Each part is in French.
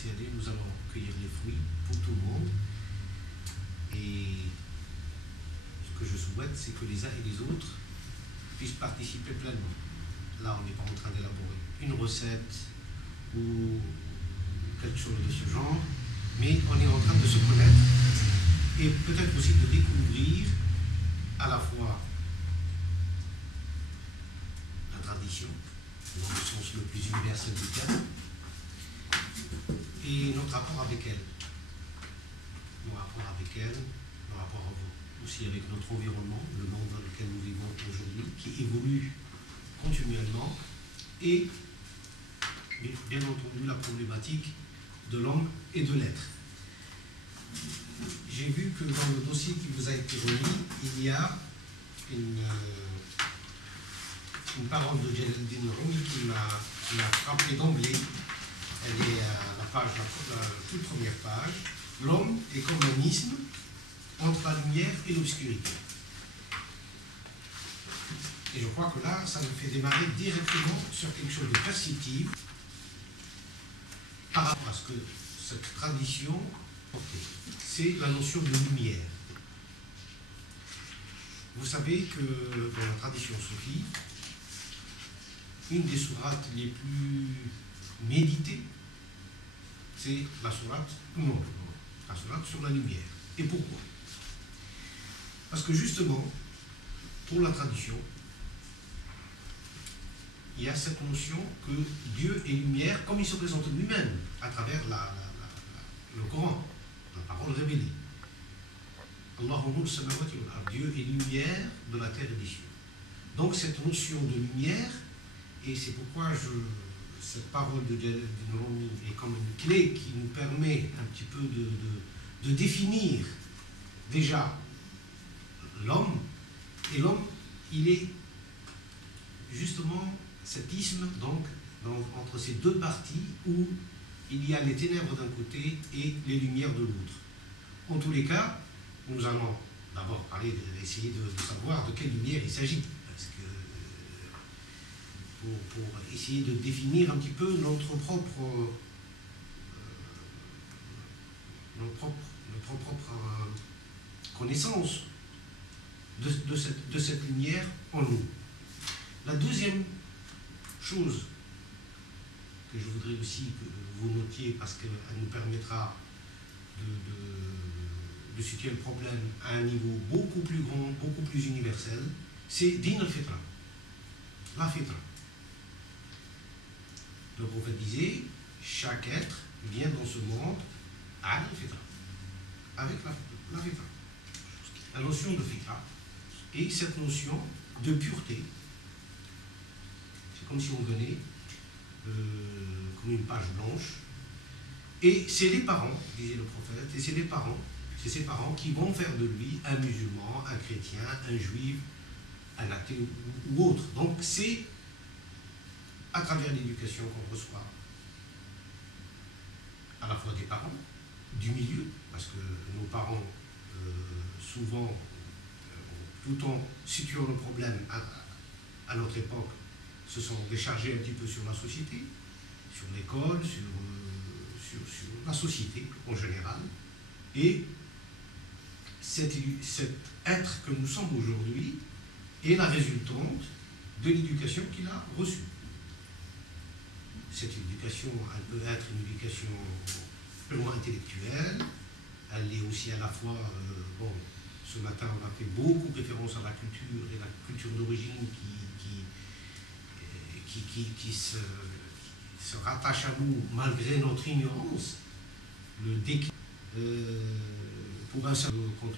laisser aller, nous allons cueillir les fruits pour tout le monde. Et ce que je souhaite, c'est que les uns et les autres puissent participer pleinement. Là, on n'est pas en train d'élaborer une recette ou quelque chose de ce genre, mais on est en train de se connaître et peut-être aussi de découvrir à la fois la tradition, dans le sens le plus universel du terme, et notre rapport avec elle. Nos rapports avec elle, nos rapports aussi avec notre environnement, le monde dans lequel nous vivons aujourd'hui, qui évolue continuellement, et bien entendu la problématique de l'homme et de l'être. J'ai vu que dans le dossier qui vous a été remis, il y a une parole de Jalaluddin Rumi qui m'a frappé d'emblée. Elle est à la toute première page. L'homme est comme un isthme entre la lumière et l'obscurité. Et je crois que là, ça nous fait démarrer directement sur quelque chose de perceptible par rapport à ce que cette tradition, c'est la notion de lumière. Vous savez que dans la tradition soufie, une des sourates les plus méditées, c'est la sourate sur la lumière. Et pourquoi? Parce que justement, pour la tradition, il y a cette notion que Dieu est lumière, comme il se présente lui-même à travers le Coran, la parole révélée. Dieu est lumière de la terre et des cieux. Donc cette notion de lumière, et c'est pourquoi cette parole de Rumi est comme une clé qui nous permet un petit peu de définir déjà l'homme. Et l'homme, il est justement cet isthme donc, entre ces deux parties où il y a les ténèbres d'un côté et les lumières de l'autre. En tous les cas, nous allons d'abord essayer de savoir de quelle lumière il s'agit, parce que pour essayer de définir un petit peu notre propre connaissance de cette lumière en nous. La deuxième chose que je voudrais aussi que vous notiez, parce qu'elle nous permettra de situer le problème à un niveau beaucoup plus grand, beaucoup plus universel, c'est din al-fitra, la fitra. Le prophète disait, chaque être vient dans ce monde à al-fitra, avec la fitra. La notion de fitra et cette notion de pureté. C'est comme si on venait comme une page blanche. Et c'est les parents, disait le prophète, et c'est ses parents qui vont faire de lui un musulman, un chrétien, un juif, un athée ou autre. Donc c'est à travers l'éducation qu'on reçoit à la fois des parents, du milieu, parce que nos parents, souvent, tout en situant le problème à notre époque, se sont déchargés un petit peu sur la société, sur l'école, sur la société en général. Et cet être que nous sommes aujourd'hui est la résultante de l'éducation qu'il a reçue. Cette éducation, elle peut être une éducation purement intellectuelle, elle est aussi à la fois, ce matin on a fait beaucoup référence à la culture et la culture d'origine qui se rattache à nous malgré notre ignorance, le déclic. Pour un seul, quand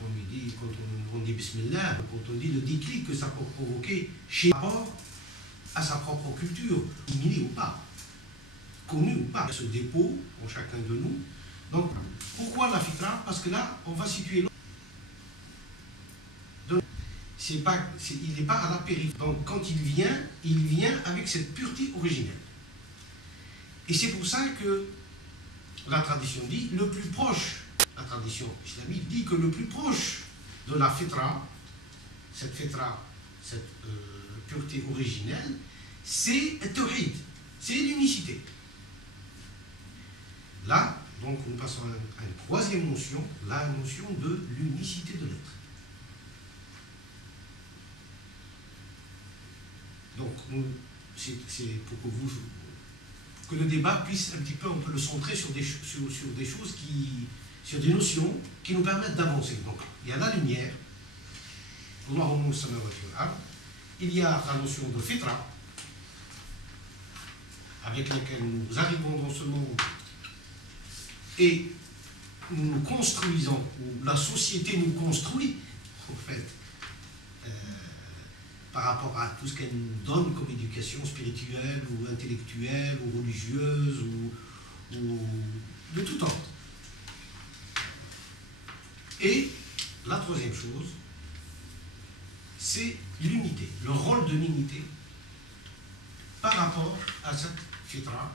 on dit Bismillah, quand on dit le déclic que ça peut provoquer chez rapport à sa propre culture, humilié ou pas, connu ou pas, ce dépôt pour chacun de nous. Donc, pourquoi la fitra? Parce que là, on va situer l'homme. Il n'est pas à la périphérie. Donc, quand il vient avec cette pureté originelle. Et c'est pour ça que la tradition dit, le plus proche, la tradition islamique dit que le plus proche de la fitra, cette pureté originelle, c'est le tawhid, c'est l'unicité. Là, donc, nous passons à une troisième notion, la notion de l'unicité de l'être. Donc, c'est pour que le débat puisse un petit peu, on peut le centrer sur des choses sur des notions qui nous permettent d'avancer. Donc, il y a la lumière, il y a la notion de fitra, avec laquelle nous arrivons dans ce monde et nous nous construisons, ou la société nous construit, en fait, par rapport à tout ce qu'elle nous donne comme éducation spirituelle ou intellectuelle ou religieuse ou de tout ordre. Et la troisième chose, c'est l'unité, le rôle de l'unité par rapport à cette fitra